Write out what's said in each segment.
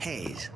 Haze.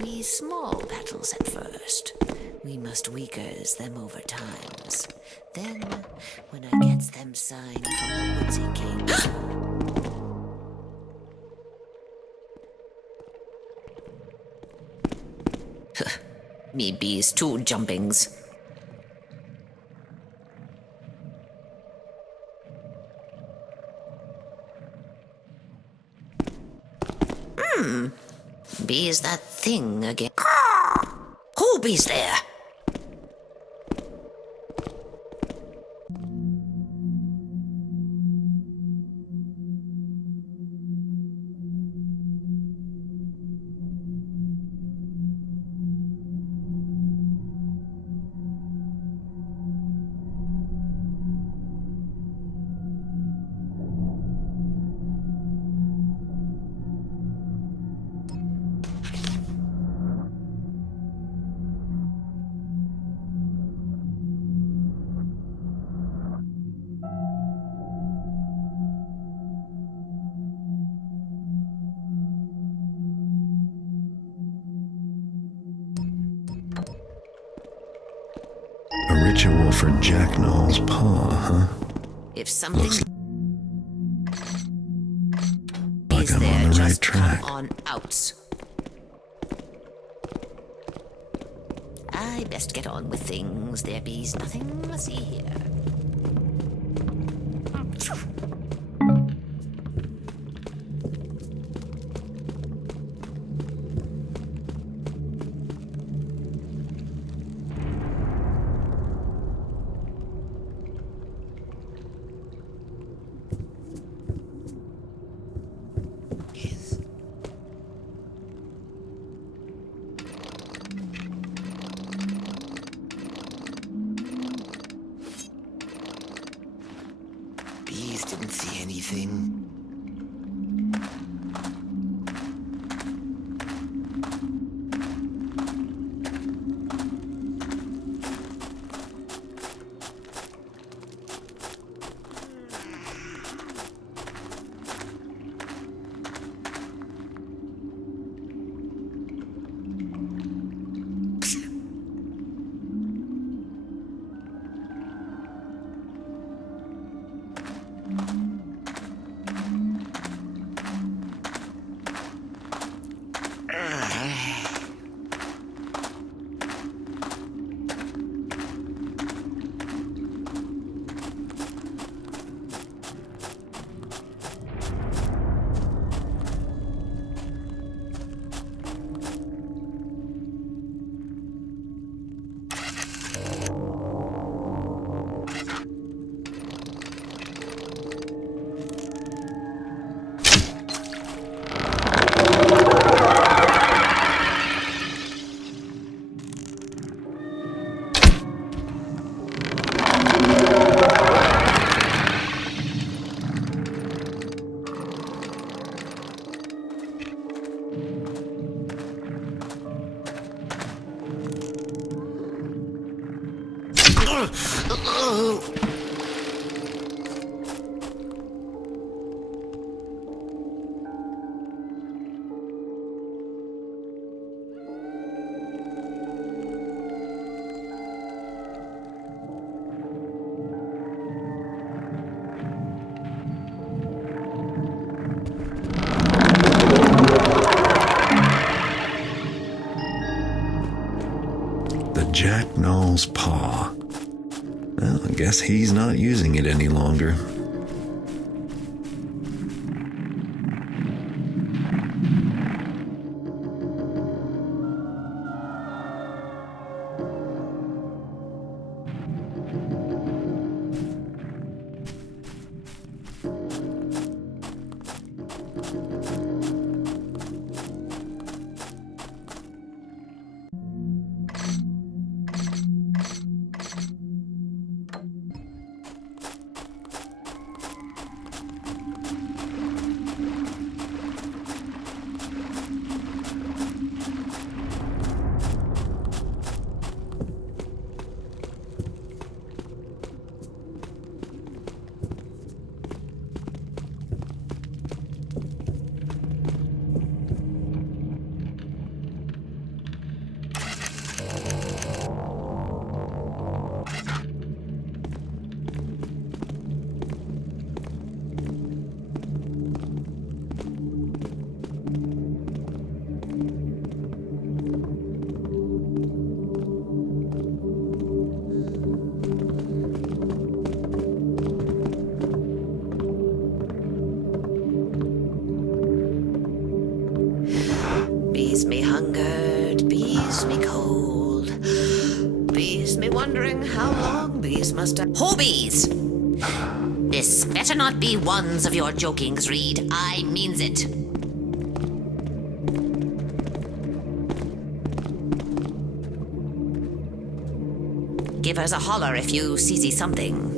We small battles at first. We must weakers them over times. Then, when I gets them signed from the woodsy king. Me bees two jumpings. Bees that thing again. Who bees there? A ritual for Jack Noel's paw, huh? If something Like is I'm there, on the right just track. come on out. I best get on with things. There bees nothing to see here. Bees didn't see anything. Jacknall's paw. Well, I guess he's not using it any longer. Bees me hungered, bees me cold, bees me wondering how long bees must I... Ho, bees! This better not be ones of your jokings, Reed. I means it. Give us a holler if you see something.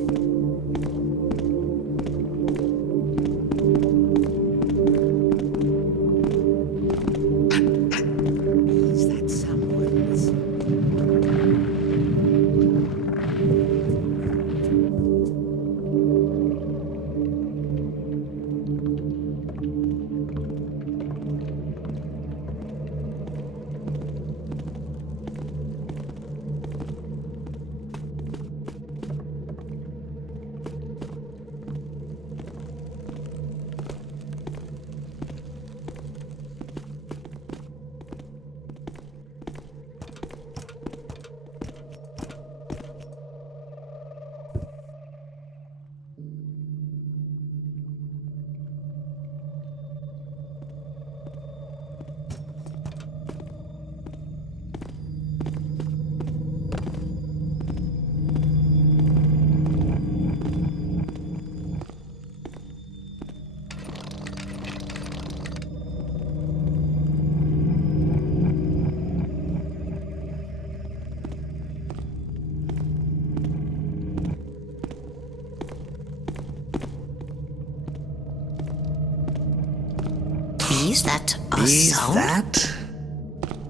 Is that a sound? That?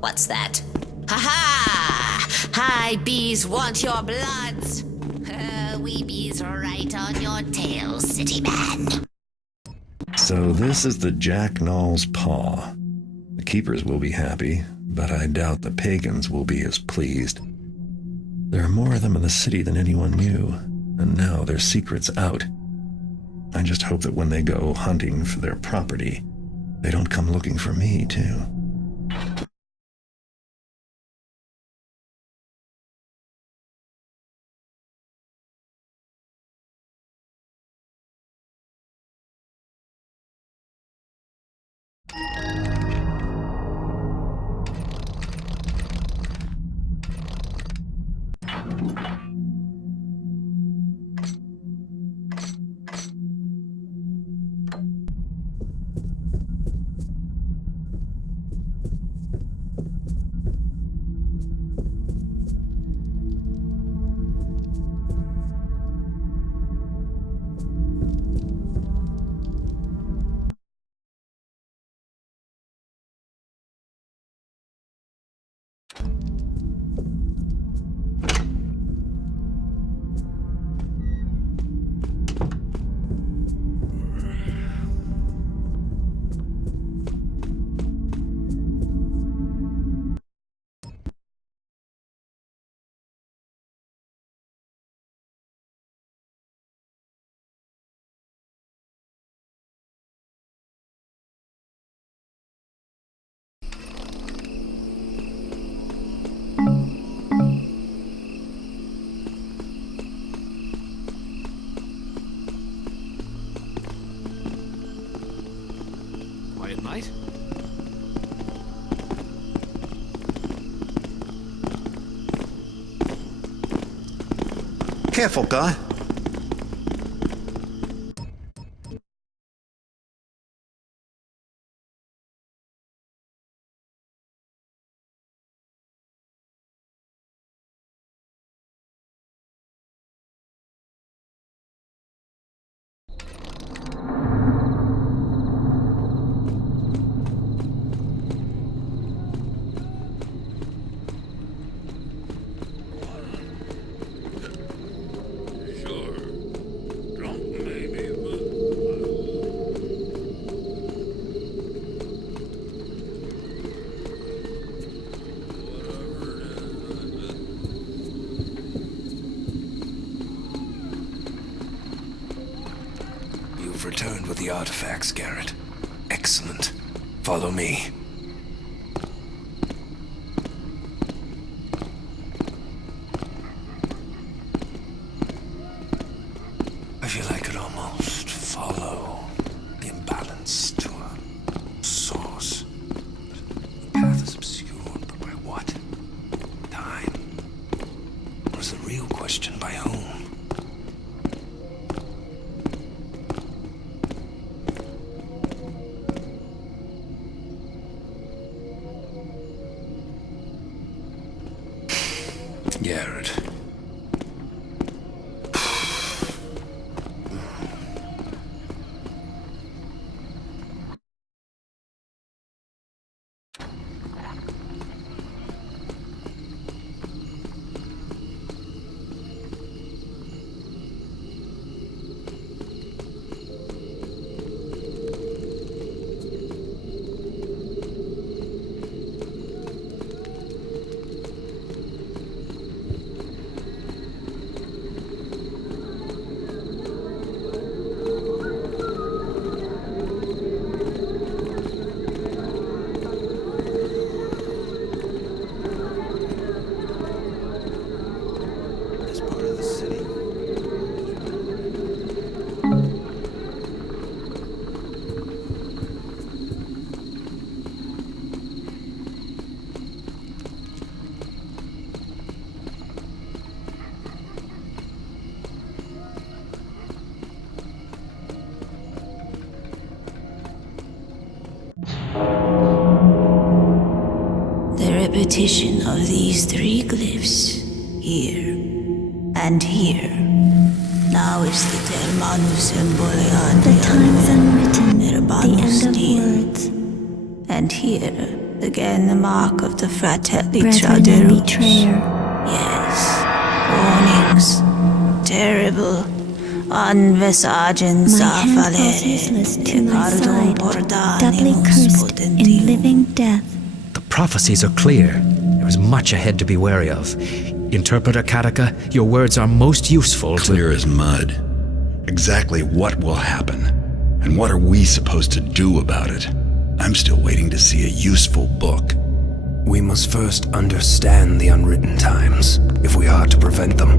What's that? Ha-ha! Hi, bees want your bloods. We bees are right on your tail, city man. So this is the Jacknall's paw. The keepers will be happy, but I doubt the pagans will be as pleased. There are more of them in the city than anyone knew, and now their secret's out. I just hope that when they go hunting for their property, they don't come looking for me, too. Careful, guy. You've returned with the artifacts, Garrett. Excellent. Follow me. I feel I could almost follow the imbalance to a source. The path is obscured, but by what? Time? Or is the real question, by whom? Garrett. Repetition of these three glyphs, here and here. Now is the termanus embolian. The time's unwritten, the Erbanus end of diem. words. And here, again the mark of the fratelli Brethren and traderus. betrayer. Yes, warnings, terrible. Unvesagen My hand falls useless to my side, doubly cursed in living death. The prophecies are clear. There is much ahead to be wary of. Interpreter Kataka, your words are most useful to... Clear as mud. Exactly what will happen, and what are we supposed to do about it? I'm still waiting to see a useful book. We must first understand the unwritten times, if we are to prevent them.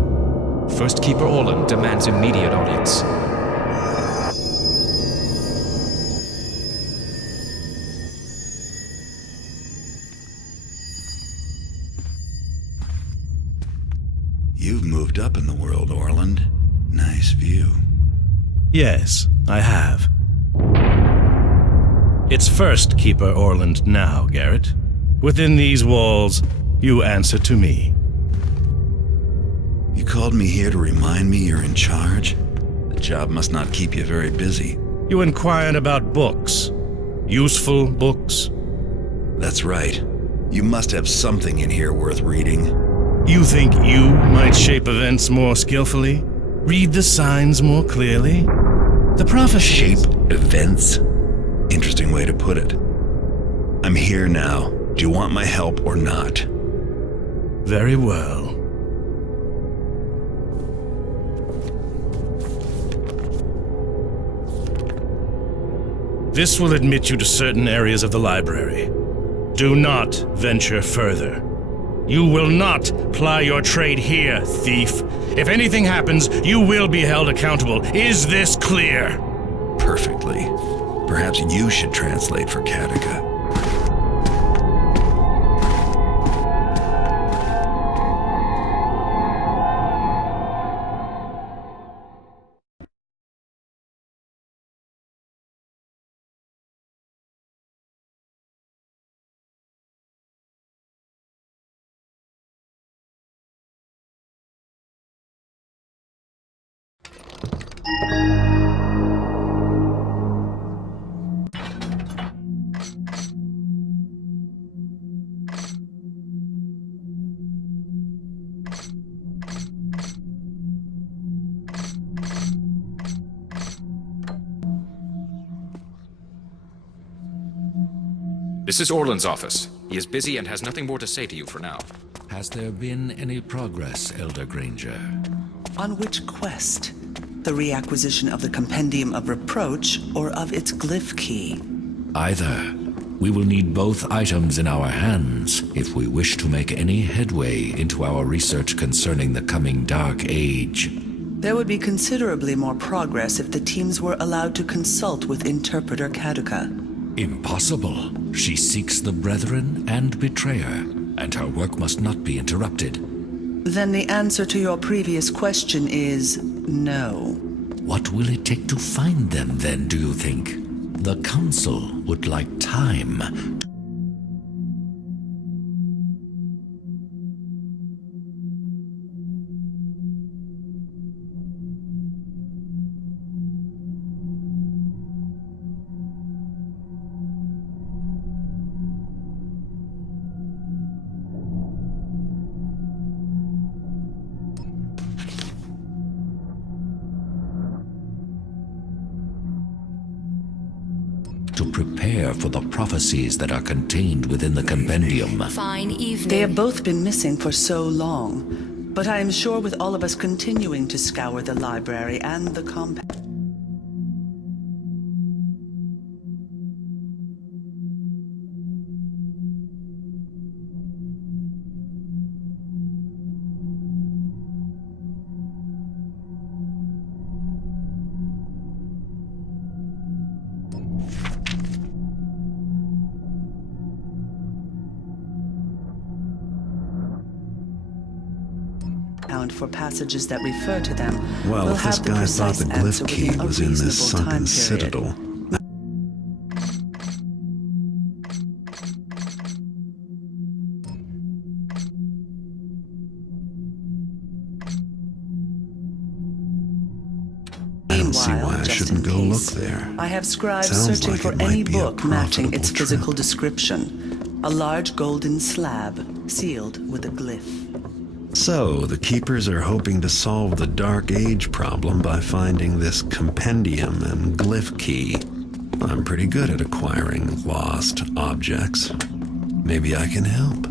First Keeper Orland demands immediate audience. You've moved up in the world, Orland. Nice view. Yes, I have. It's First Keeper Orland now, Garrett. Within these walls, you answer to me. You called me here to remind me you're in charge? The job must not keep you very busy. You inquired about books. Useful books. That's right. You must have something in here worth reading. You think you might shape events more skillfully? Read the signs more clearly? The prophecies... Shape events? Interesting way to put it. I'm here now. Do you want my help or not? Very well. This will admit you to certain areas of the library. Do not venture further. You will not ply your trade here, thief. If anything happens, you will be held accountable. Is this clear? Perfectly. Perhaps you should translate for Kataka. This is Orland's office. He is busy and has nothing more to say to you for now. Has there been any progress, Elder Granger? On which quest? The reacquisition of the Compendium of Reproach or of its glyph key? Either. We will need both items in our hands if we wish to make any headway into our research concerning the coming Dark Age. There would be considerably more progress if the teams were allowed to consult with Interpreter Kaduka. Impossible. She seeks the Brethren and Betrayer, and her work must not be interrupted. Then the answer to your previous question is no. What will it take to find them, then, do you think? The Council would like time. To prepare for the prophecies that are contained within the compendium. Fine evening. They have both been missing for so long, but I am sure with all of us continuing to scour the library and the compound. For passages that refer to them. Well, we'll if this have the guy thought the precise answer glyph key within a was in this reasonable time sunken period. citadel. I don't see why I Just shouldn't in go look case, there. I have scribes Sounds searching like for it might any be a book matching its profitable physical trip. description. A large golden slab, sealed with a glyph. So, the Keepers are hoping to solve the Dark Age problem by finding this compendium and glyph key. I'm pretty good at acquiring lost objects. Maybe I can help.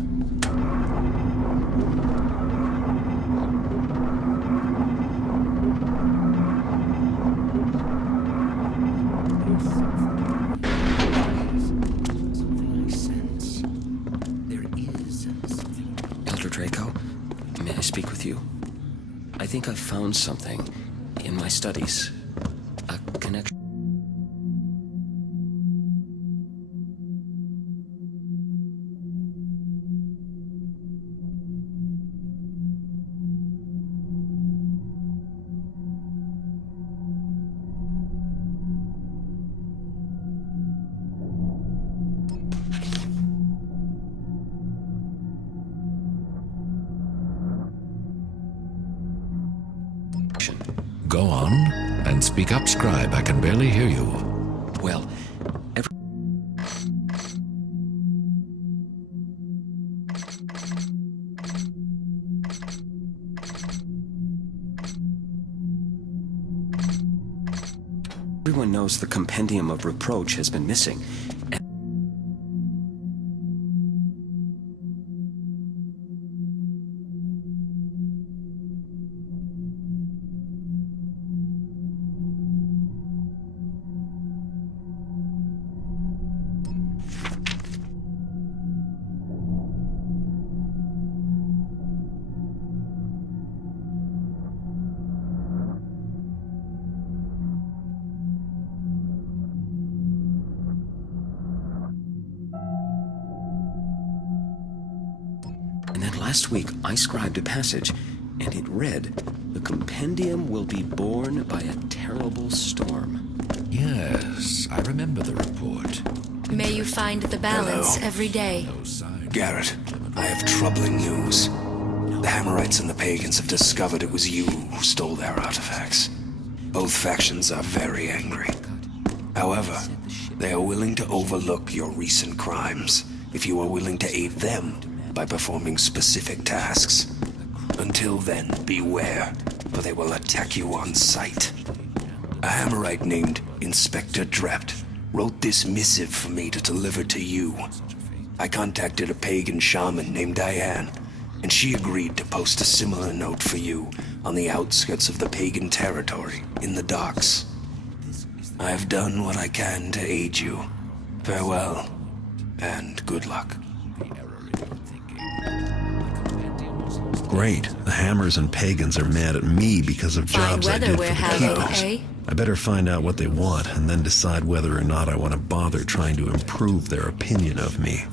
Speak with you. I think I've found something in my studies. A connection. Go on, and speak up, scribe. I can barely hear you. Well, everyone knows the Compendium of Reproach has been missing. Last week, I scribed a passage, and it read, "The compendium will be born by a terrible storm." Yes, I remember the report. May you find the balance Hello. every day. Garrett, I have troubling news. The Hammerites and the Pagans have discovered it was you who stole their artifacts. Both factions are very angry. However, they are willing to overlook your recent crimes if you are willing to aid them by performing specific tasks. Until then, beware, for they will attack you on sight. A Hammerite named Inspector Drept wrote this missive for me to deliver to you. I contacted a pagan shaman named Diane, and she agreed to post a similar note for you on the outskirts of the pagan territory, in the docks. I have done what I can to aid you. Farewell, and good luck. Great. The Hammers and Pagans are mad at me because of jobs I did for the Keepers. I better find out what they want and then decide whether or not I want to bother trying to improve their opinion of me.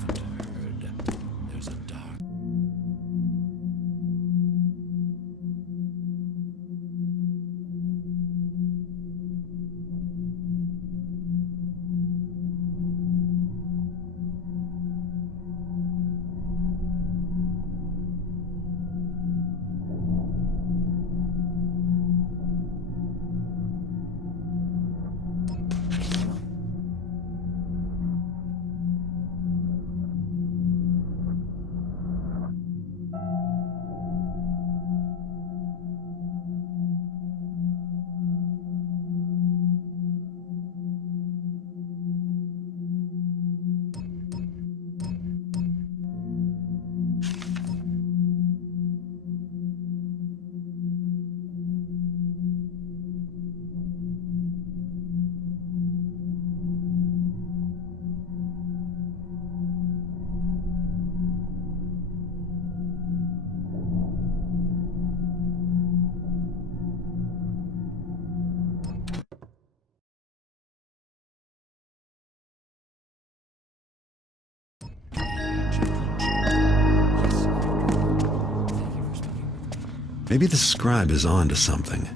Maybe the scribe is on to something.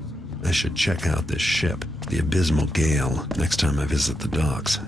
I should check out this ship, the Abysmal Gale, next time I visit the docks.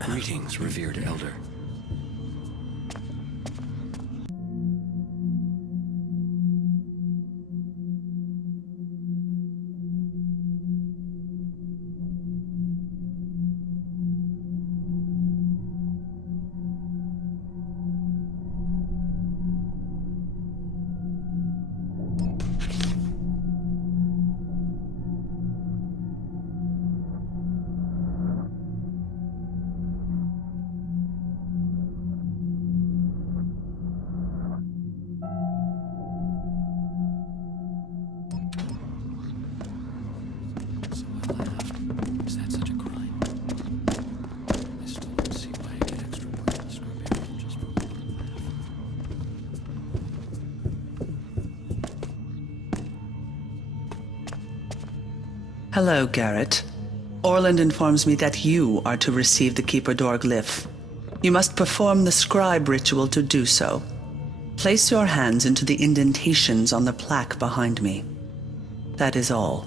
Greetings, revered elder. Hello, Garrett. Orland informs me that you are to receive the Keeper Door glyph. You must perform the scribe ritual to do so. Place your hands into the indentations on the plaque behind me. That is all.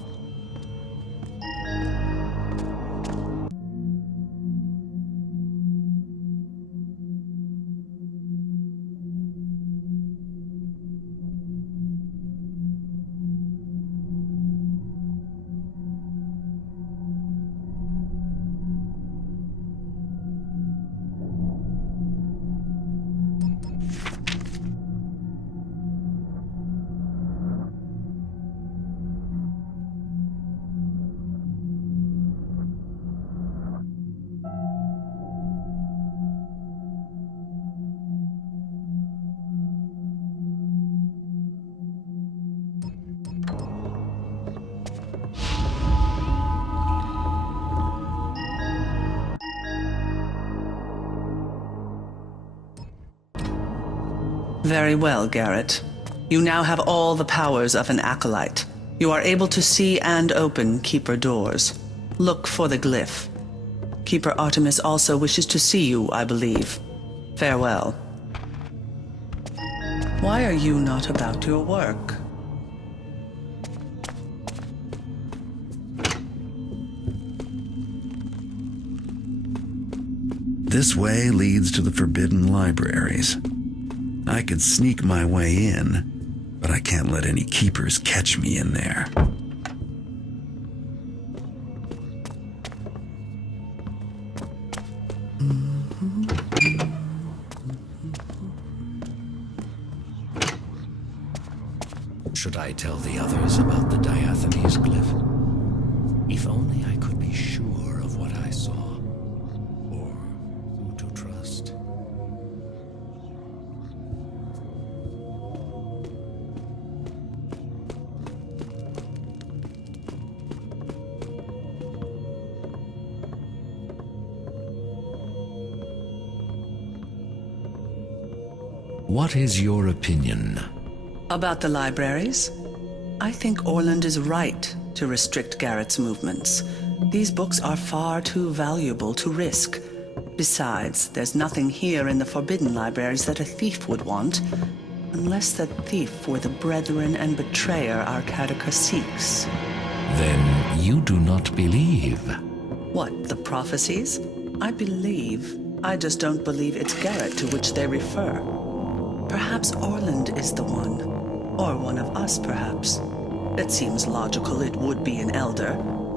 Very well, Garrett. You now have all the powers of an acolyte. You are able to see and open Keeper doors. Look for the glyph. Keeper Artemis also wishes to see you, I believe. Farewell. Why are you not about your work? This way leads to the Forbidden Libraries. I could sneak my way in, but I can't let any keepers catch me in there. Should I tell the others about the Diathanes glyph? If only I could be sure of what I saw, or who to trust. What is your opinion? About the libraries? I think Orland is right to restrict Garrett's movements. These books are far too valuable to risk. Besides, there's nothing here in the Forbidden Libraries that a thief would want, unless that thief were the brethren and betrayer our Catacomb seeks. Then you do not believe. What, the prophecies? I believe. I just don't believe it's Garrett to which they refer. Perhaps Orland is the one. Or one of us, perhaps. It seems logical it would be an elder.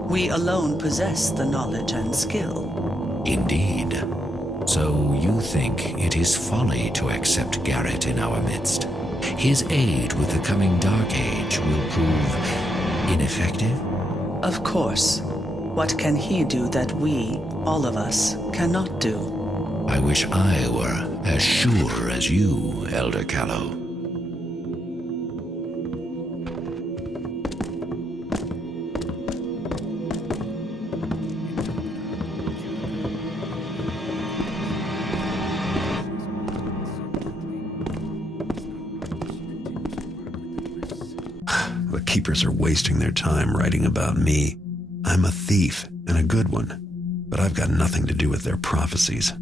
We alone possess the knowledge and skill. Indeed. So you think it is folly to accept Garrett in our midst? His aid with the coming Dark Age will prove ineffective? Of course. What can he do that we, all of us, cannot do? I wish I were as sure as you, Elder Callow. The keepers are wasting their time writing about me. I'm a thief, and a good one, but I've got nothing to do with their prophecies.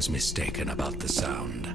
was mistaken about the sound.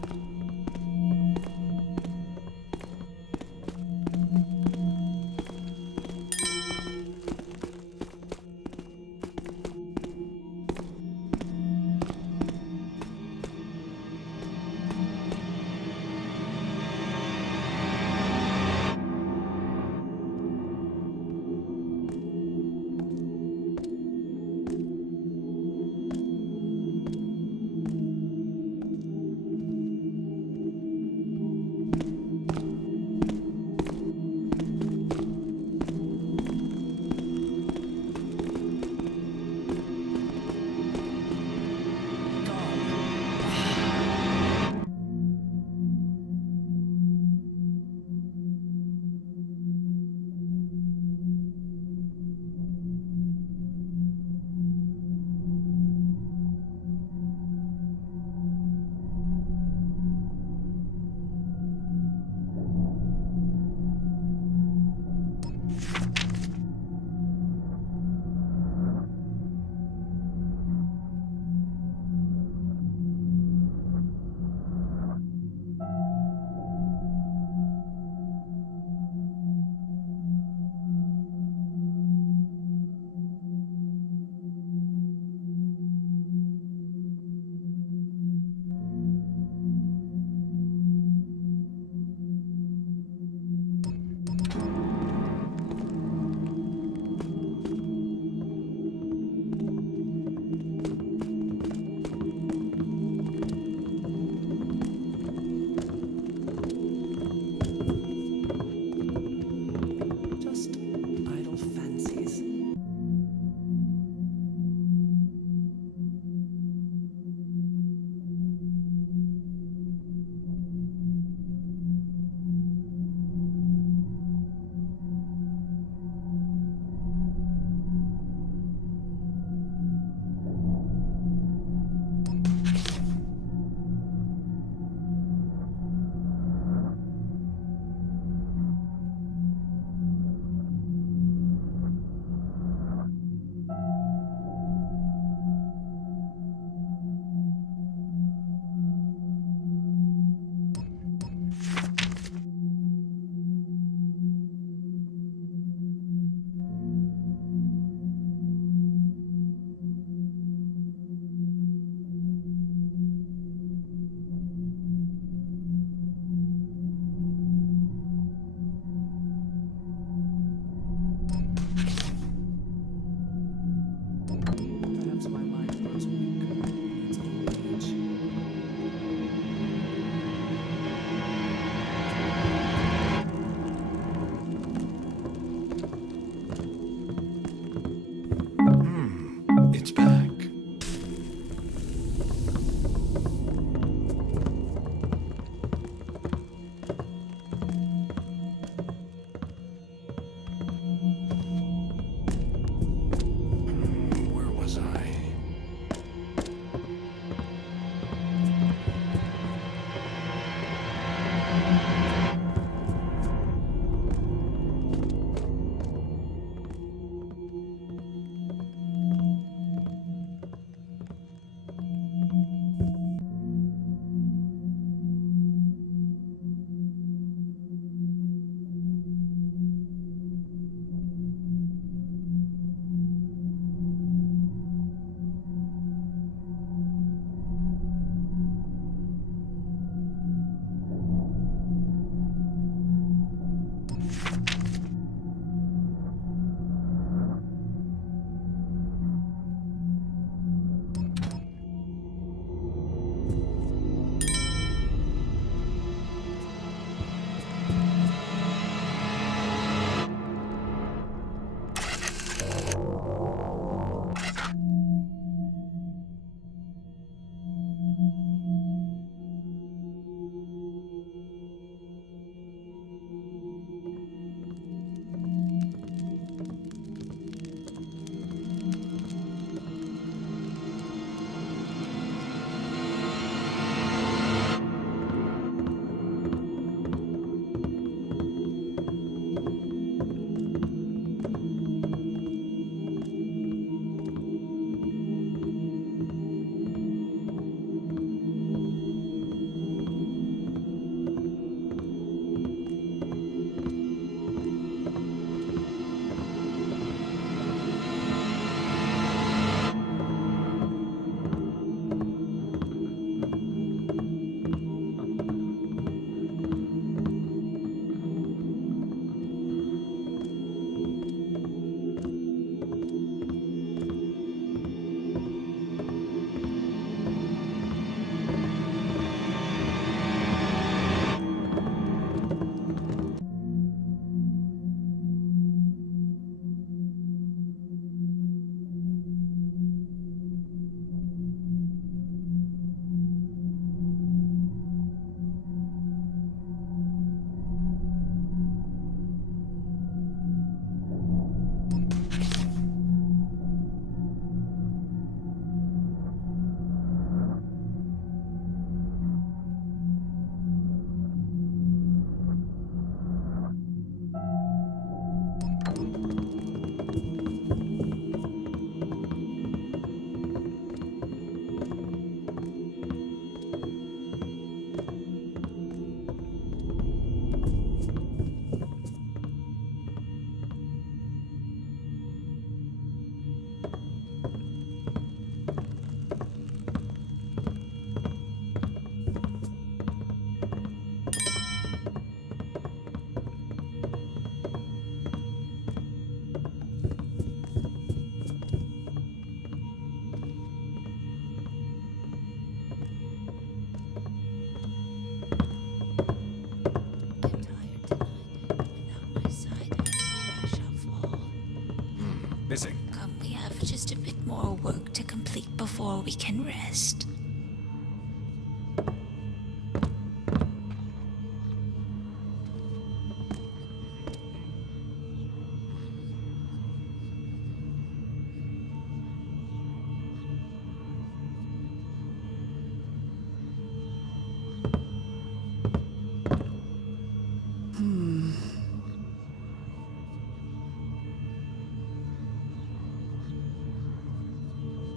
missing? Come, we have just a bit more work to complete before we can rest.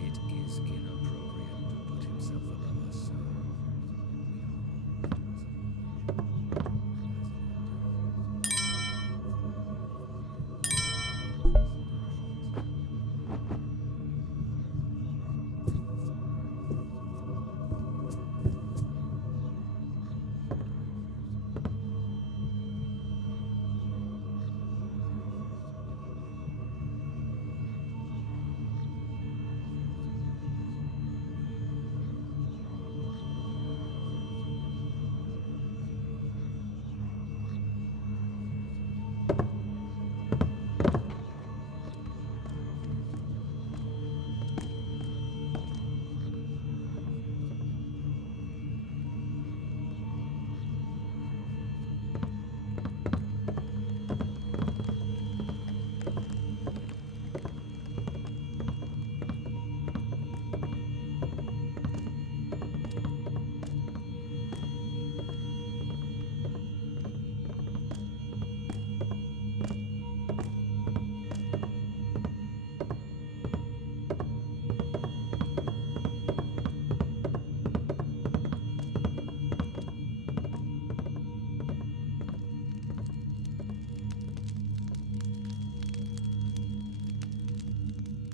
It is inappropriate to put himself above us.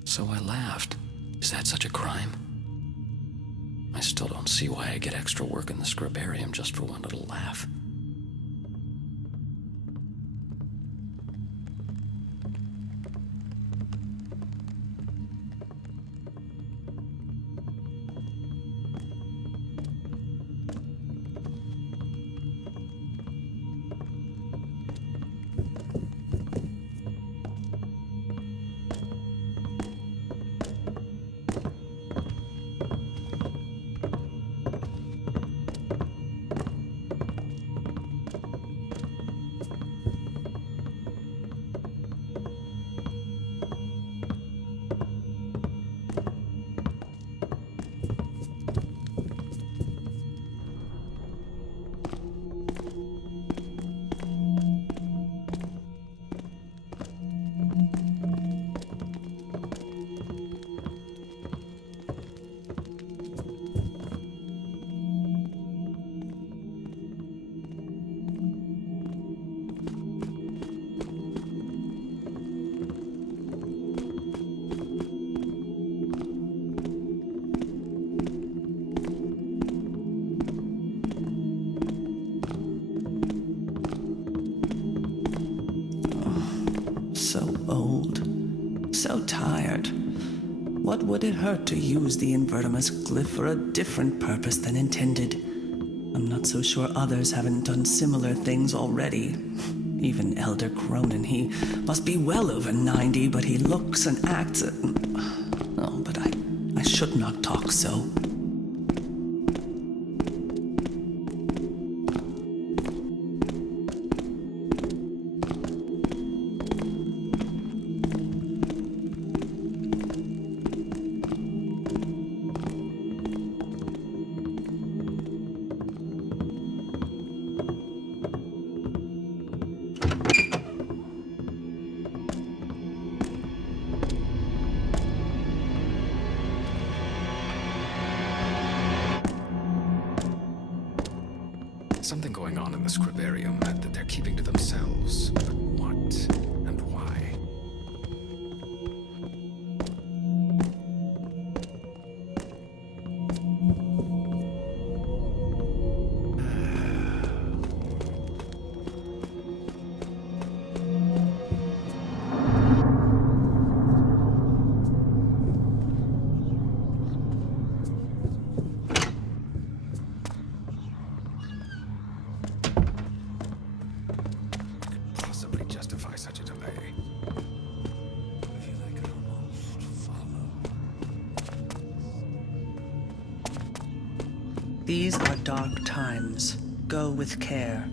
So I laughed. Is that such a crime? I still don't see why I get extra work in the scribarium just for one little laugh. So old, so tired. What would it hurt to use the Invertimus glyph for a different purpose than intended? I'm not so sure others haven't done similar things already. Even Elder Cronin, he must be well over 90, but he looks and acts... Oh, but I should not talk so. Something going on in the scribarium that they're keeping to themselves. But what and why? Justify such a These are dark times. Go with care.